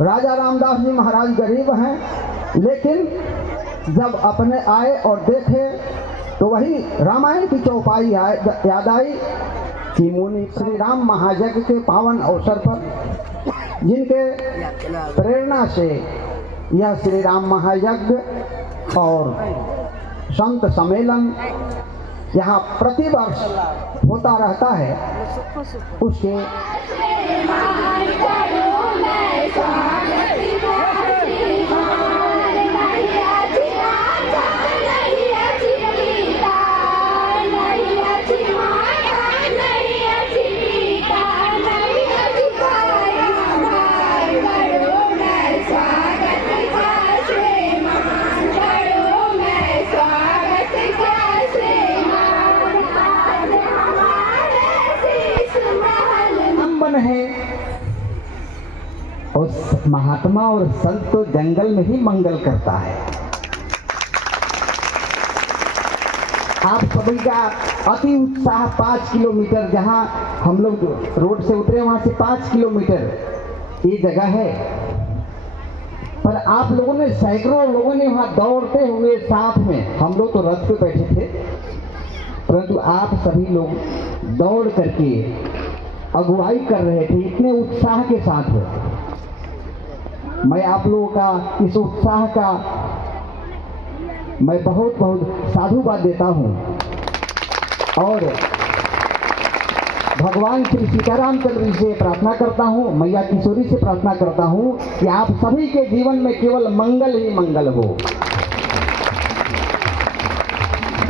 राजा रामदास जी महाराज गरीब हैं, लेकिन जब अपने आए और देखे तो वही रामायण की चौपाई याद आई कि मुनि श्री राम महायज्ञ के पावन अवसर पर जिनके प्रेरणा से यह श्री राम महायज्ञ और संत सम्मेलन यहाँ प्रतिवर्ष होता रहता है, उसके है। उस महात्मा और संत तो जंगल में ही मंगल करता है। आप सभी का अति उत्साह 5 किलोमीटर, जहां हम लोग रोड से उतरे वहां से 5 किलोमीटर ये जगह है, पर आप लोगों ने सैकड़ों लोगों ने वहां दौड़ते हुए साथ में, हम लोग तो रथ पे बैठे थे, परंतु आप सभी लोग दौड़ करके अगुवाई कर रहे थे इतने उत्साह के साथ। मैं आप लोगों का इस उत्साह का मैं बहुत बहुत साधुवाद देता हूं और भगवान श्री सीताराम चंद्र से प्रार्थना करता हूं, मैया किशोरी से प्रार्थना करता हूं कि आप सभी के जीवन में केवल मंगल ही मंगल हो।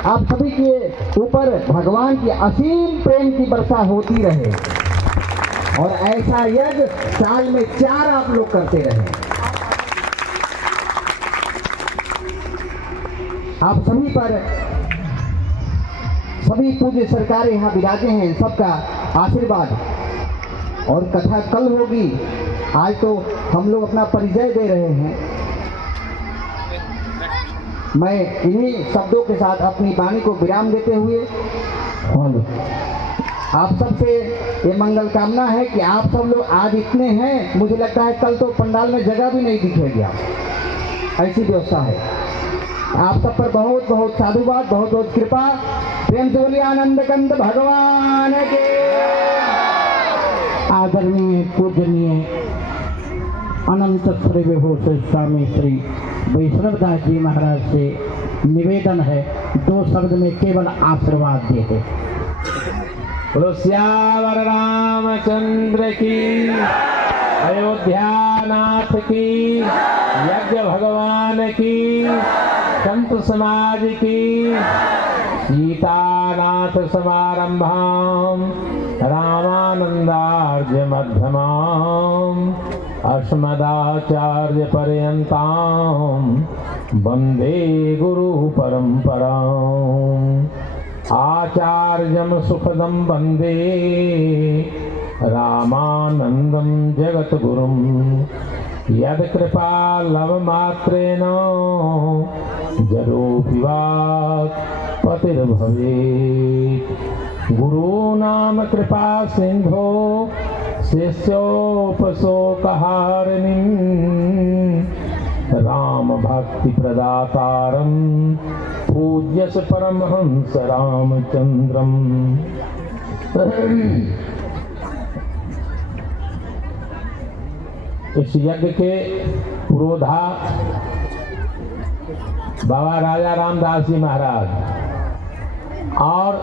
आप सभी के ऊपर भगवान की असीम प्रेम की वर्षा होती रहे और ऐसा यज्ञ साल में 4 आप लोग करते रहे। आप सभी पर सभी पूज्य सरकार यहाँ विराजे हैं, सबका आशीर्वाद। और कथा कल होगी, आज तो हम लोग अपना परिचय दे रहे हैं। मैं इन्हीं शब्दों के साथ अपनी वाणी को विराम देते हुए आप सबसे ये मंगल कामना है कि आप सब लोग आज इतने हैं, मुझे लगता है कल तो पंडाल में जगह भी नहीं दिखेगा, ऐसी व्यवस्था है। आप सब पर बहुत बहुत साधुवाद, बहुत बहुत कृपा। प्रेम से बोलिए आनंद कंद भगवान के। आदरणीय पूजनीय अनंत श्री विभूष स्वामी श्री वैष्णवदास जी महाराज से निवेदन है, 2 शब्द में केवल आशीर्वाद देते। बोलो श्यावर रामचंद्र की, अयोध्या नाथ की, यज्ञ भगवान की, संत समाज की, सीतानाथ समारंभाम रामानंदार्य मध्यमाम अस्मदाचार्य पर्यंताम वंदे गुरु परंपराम। आचार्यम सुखदम वंदे रामानंदम जगद्गुरुम। यद कृपा लव मात्रेण जरोऽपि वाक् पतिर्भवेत्। गुरु नाम कृपा सिंधो शिष्योपशोकहारिणी। राम भक्ति प्रदातारं पूज्यस परमहंस रामचंद्रम। इस यज्ञ के पुरोधा बाबा राजा रामदास जी महाराज और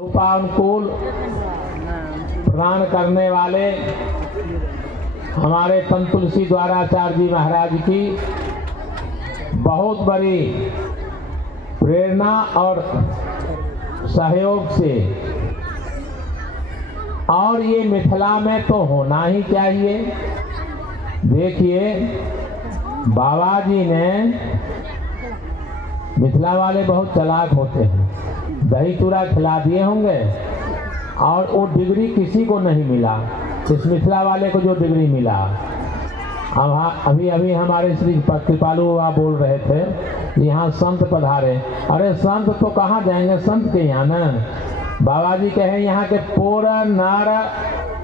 रूपानुकूल प्रदान करने वाले हमारे पंत तुलसी द्वाराचार्य जी महाराज की बहुत बड़ी प्रेरणा और सहयोग से, और ये मिथिला में तो होना ही चाहिए। देखिए बाबा जी ने, मिथिला वाले बहुत चालाक होते हैं, दही चूड़ा खिला दिए होंगे और वो डिग्री किसी को नहीं मिला, इस मिथिला वाले को जो डिग्री मिला। अभी अभी हमारे श्री कृपालु बाबा बोल रहे थे यहाँ संत पधारे। अरे संत तो कहाँ जाएंगे, संत के यहाँ ना। बाबा जी कहे यहाँ के पोर नार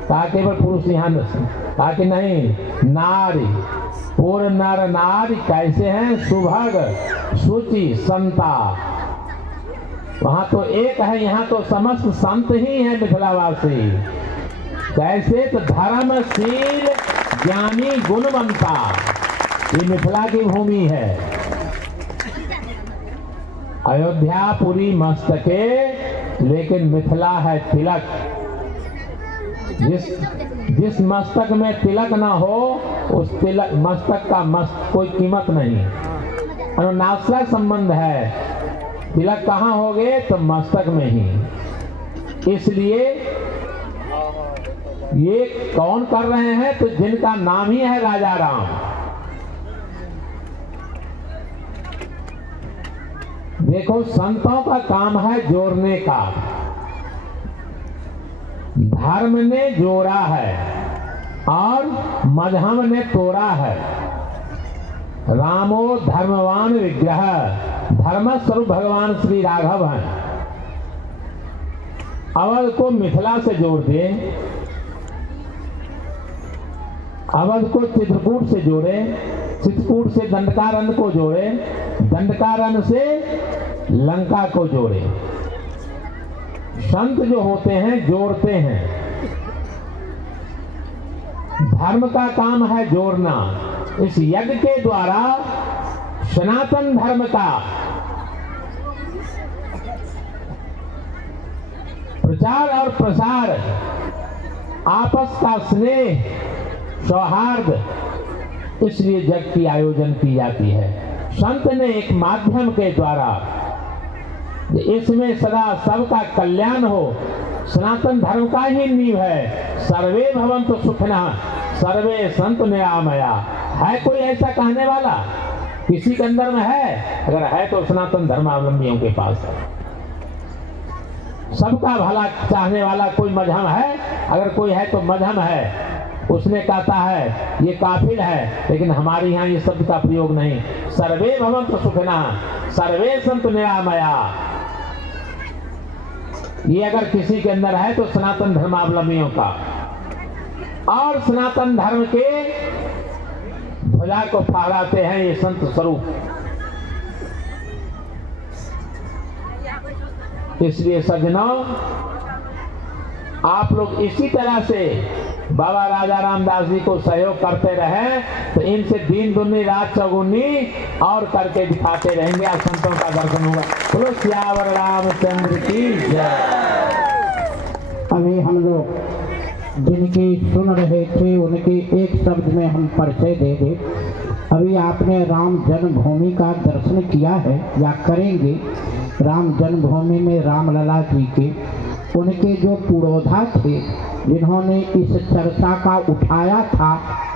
कहा केवल पुरुष यहाँ कहा कि नहीं, नारी पूर्ण नर नारी कैसे हैं, सुभग शुचि संता। वहां तो एक है, यहाँ तो समस्त संत ही है मिथिलावासी। कैसे, तो धर्मशील ज्ञानी गुणवंता, ये मिथिला की भूमि है। अयोध्यापुरी मस्तके, लेकिन मिथिला है तिलक। जिस मस्तक में तिलक ना हो, उस तिलक मस्तक का कोई कीमत नहीं। अनुनासिक संबंध है, तिलक कहाँ होगे, तो मस्तक में ही। इसलिए ये कौन कर रहे हैं, तो जिनका नाम ही है राजा राम। देखो, संतों का काम है जोड़ने का। धर्म ने जोड़ा है और मजहब ने तोड़ा है। रामो धर्मवान विग्रह, धर्म स्वरूप भगवान श्री राघव हैं। अवध को मिथिला से जोड़ दे, अवध को चित्रकूट से जोड़े, चित्रकूट से दंडकारण्य को जोड़े, दंडकारण्य से लंका को जोड़े। संत जो होते हैं जोड़ते हैं। धर्म का काम है जोड़ना। इस यज्ञ के द्वारा सनातन धर्म का प्रचार और प्रसार, आपस का स्नेह सौहार्द, इसलिए यज्ञ की आयोजन की जाती है। संत ने एक माध्यम के द्वारा इसमें सदा सबका कल्याण हो, सनातन धर्म का ही नींव है। सर्वे भवन्तु सुखिनः सर्वे सन्तु निरामया। है कोई ऐसा कहने वाला? किसी के अंदर में है? अगर है तो सनातन धर्मावलंबियों के पास है। सबका भला चाहने वाला कोई मजहब है? अगर कोई है तो मजहब है। उसने कहता है ये काफिल है, लेकिन हमारे यहाँ ये शब्द का प्रयोग नहीं। सर्वे भवन्तु सुखिनः सर्वे सन्तु निरामया। ये अगर किसी के अंदर है तो सनातन धर्मावलंबियों का। और सनातन धर्म के ध्वजा को फहराते हैं ये संत स्वरूप। इसलिए सज्जनों, आप लोग इसी तरह से बाबा राजा रामदास जी को सहयोग करते रहे तो इनसे दिन दुनी रात चौगुनी और करके दिखाते रहेंगे और संतों का दर्शन होगा। बोलो सियावर रामचंद्र की जय। अभी हम लोग जिनकी सुन रहे थे उनके एक शब्द में हम परिचय दे दे। अभी आपने राम जन्मभूमि का दर्शन किया है या करेंगे। राम जन्मभूमि में रामलला जी के उनके जो पुरोधा थे जिन्होंने इस चर्चा का उठाया था,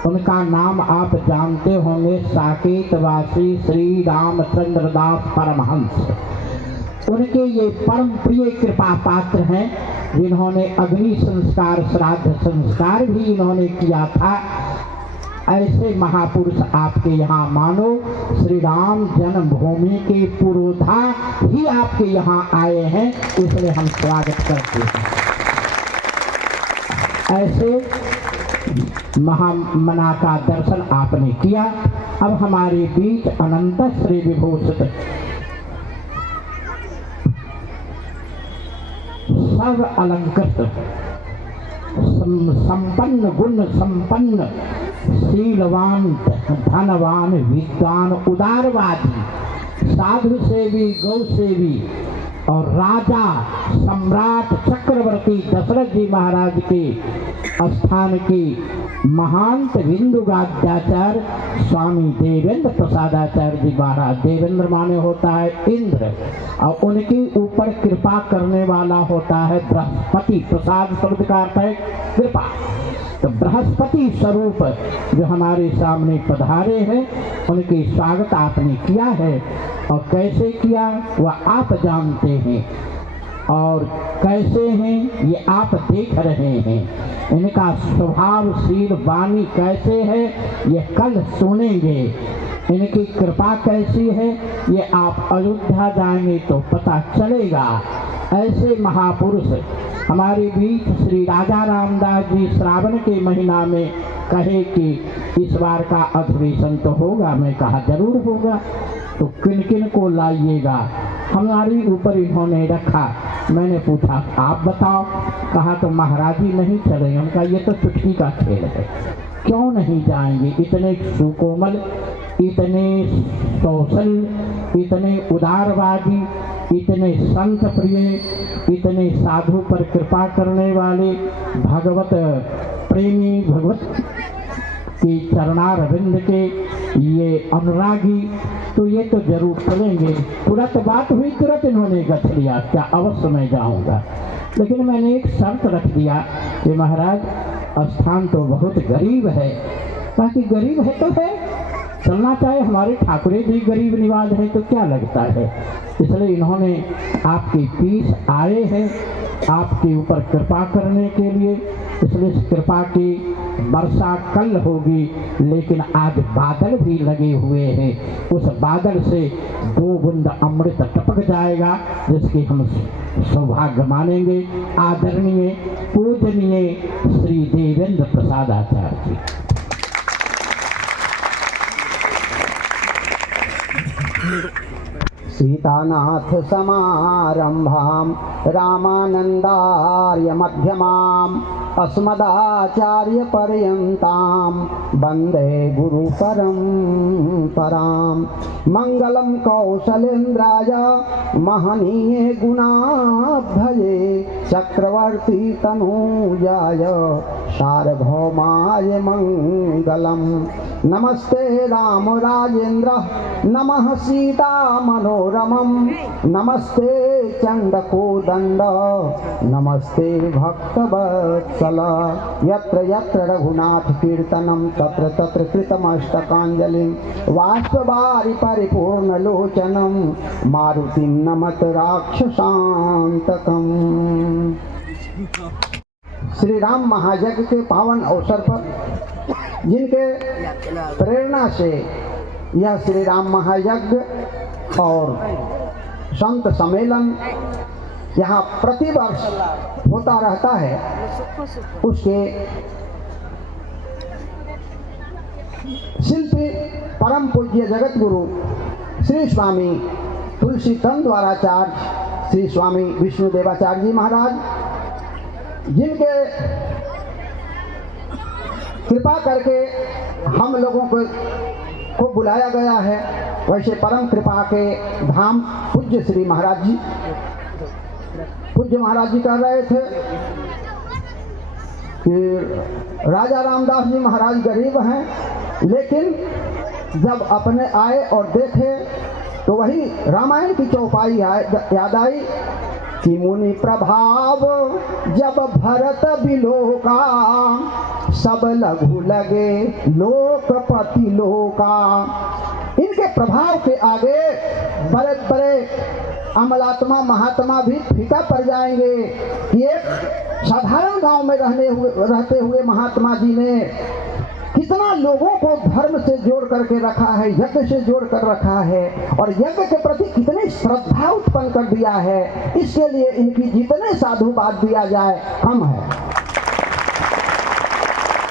उनका नाम आप जानते होंगे, साकेतवासी श्री रामचंद्र दास परमहंस। उनके ये परम प्रिय कृपा पात्र हैं जिन्होंने अग्नि संस्कार श्राद्ध संस्कार भी इन्होंने किया था। ऐसे महापुरुष आपके यहाँ मानो श्री राम जन्मभूमि के पुरोधा ही आपके यहाँ आए हैं, इसलिए हम स्वागत करते हैं। ऐसे महामना का दर्शन आपने किया। अब हमारे बीच अनंत श्री विभूषित सर्व अलंकृत संपन्न गुण संपन्न शीलवान धनवान विद्वान उदारवादी साधु सेवी गौ सेवी और राजा सम्राट चक्रवर्ती दशरथ जी महाराज के स्थान के महांत बिंदुगाद्याचार्य स्वामी देवेंद्र प्रसादाचार्य जी महाराज। देवेंद्र माने होता है इंद्र और उनके ऊपर कृपा करने वाला होता है बृहस्पति। प्रसाद शब्द का अर्थ है कृपा। तो बृहस्पति स्वरूप जो हमारे सामने पधारे हैं उनके स्वागत आपने किया है। और कैसे किया वह आप जानते हैं और कैसे हैं ये आप देख रहे हैं। इनका स्वभावशील वाणी कैसे है ये कल सुनेंगे। इनकी कृपा कैसी है ये आप अयोध्या जाएंगे तो पता चलेगा। ऐसे महापुरुष हमारे बीच श्री राजा रामदास जी श्रावण के महीना में कहे कि इस बार का अधिवेशन तो होगा। मैं कहा जरूर होगा, तो किन किन को लाइएगा। हमारे ऊपर इन्होंने रखा। मैंने पूछा आप बताओ। कहा तो महाराज जी नहीं चले। हम कहा ये तो चुटकी का खेल है, क्यों नहीं जाएंगे। इतने सुकोमल, इतने सोशल, इतने उदारवादी, इतने संत प्रिय, इतने साधु पर कृपा करने वाले, भगवत प्रेमी, भगवत की चरणारविंद के ये अनुरागी, तो ये तो जरूर चलेंगे। तुरंत बात हुई, तुरंत इन्होंने गछ लिया, क्या अवश्य मैं जाऊंगा। लेकिन मैंने एक शर्त रख दिया कि महाराज स्थान तो बहुत गरीब है। बाकी गरीब है तो है, चलना चाहे। हमारे ठाकुरे जी गरीब निवाज है तो क्या लगता है। इसलिए इन्होंने आपके पीछ आए हैं आपके ऊपर कृपा करने के लिए। इसलिए इस कृपा की वर्षा कल होगी, लेकिन आज बादल भी लगे हुए हैं। उस बादल से 2 बूंद अमृत टपक जाएगा, जिसके हम सौभाग्य मानेंगे। आदरणीय पूजनीय श्री देवेंद्र प्रसाद आचार्य जी। सीतानाथ समारंभां रामानंदार्य मध्यमाम् अस्मदाचार्य पर्यन्तां वन्दे गुरु परम्परां। मंगलम कौशलेन्द्राय महनीय गुणाब्धये चक्रवर्ती तनूजाय सार्वभौमाय मंगलम। नमस्ते राम राजेन्द्र नमः सीता मनोरमं नमस्ते चंडकोदंड नमस्ते भक्तवत्सल। यत्र यत्र रघुनाथ कीर्तनं तत्र तत्र कृतमस्तकाञ्जलिं बाष्पवारि परिपूर्णलोचनं मारुतिं नमत राक्षसान्तकम्। श्री राम महायज्ञ के पावन अवसर पर जिनके प्रेरणा से यह श्री राम महायज्ञ और संत सम्मेलन यहाँ प्रतिवर्ष होता रहता है, उसके शिल्पी परम पूज्य जगत गुरु श्री स्वामी तुलसी द्वाराचार्य श्री स्वामी विष्णुदेवाचार्य जी महाराज, जिनके कृपा करके हम लोगों को बुलाया गया है। वैसे परम कृपा के धाम पूज्य श्री महाराज जी, पूज्य महाराज जी कह रहे थे कि राजा रामदास जी महाराज गरीब हैं, लेकिन जब अपने आए और देखे तो वही रामायण की चौपाई याद आई कि मुनि प्रभाव जब भरत बिलोका सब लघु लगे लोकपति लोका। इनके प्रभाव के आगे बड़े बड़े अमलात्मा महात्मा भी फीका पड़ जाएंगे। ये साधारण गांव में रहते हुए महात्मा जी ने कितना लोगों को धर्म से जोड़ करके रखा है, यज्ञ से जोड़ कर रखा है, और यज्ञ के प्रति कितनी श्रद्धा उत्पन्न कर दिया है। इसके लिए इनकी जितने साधुवाद दिया जाए कम है।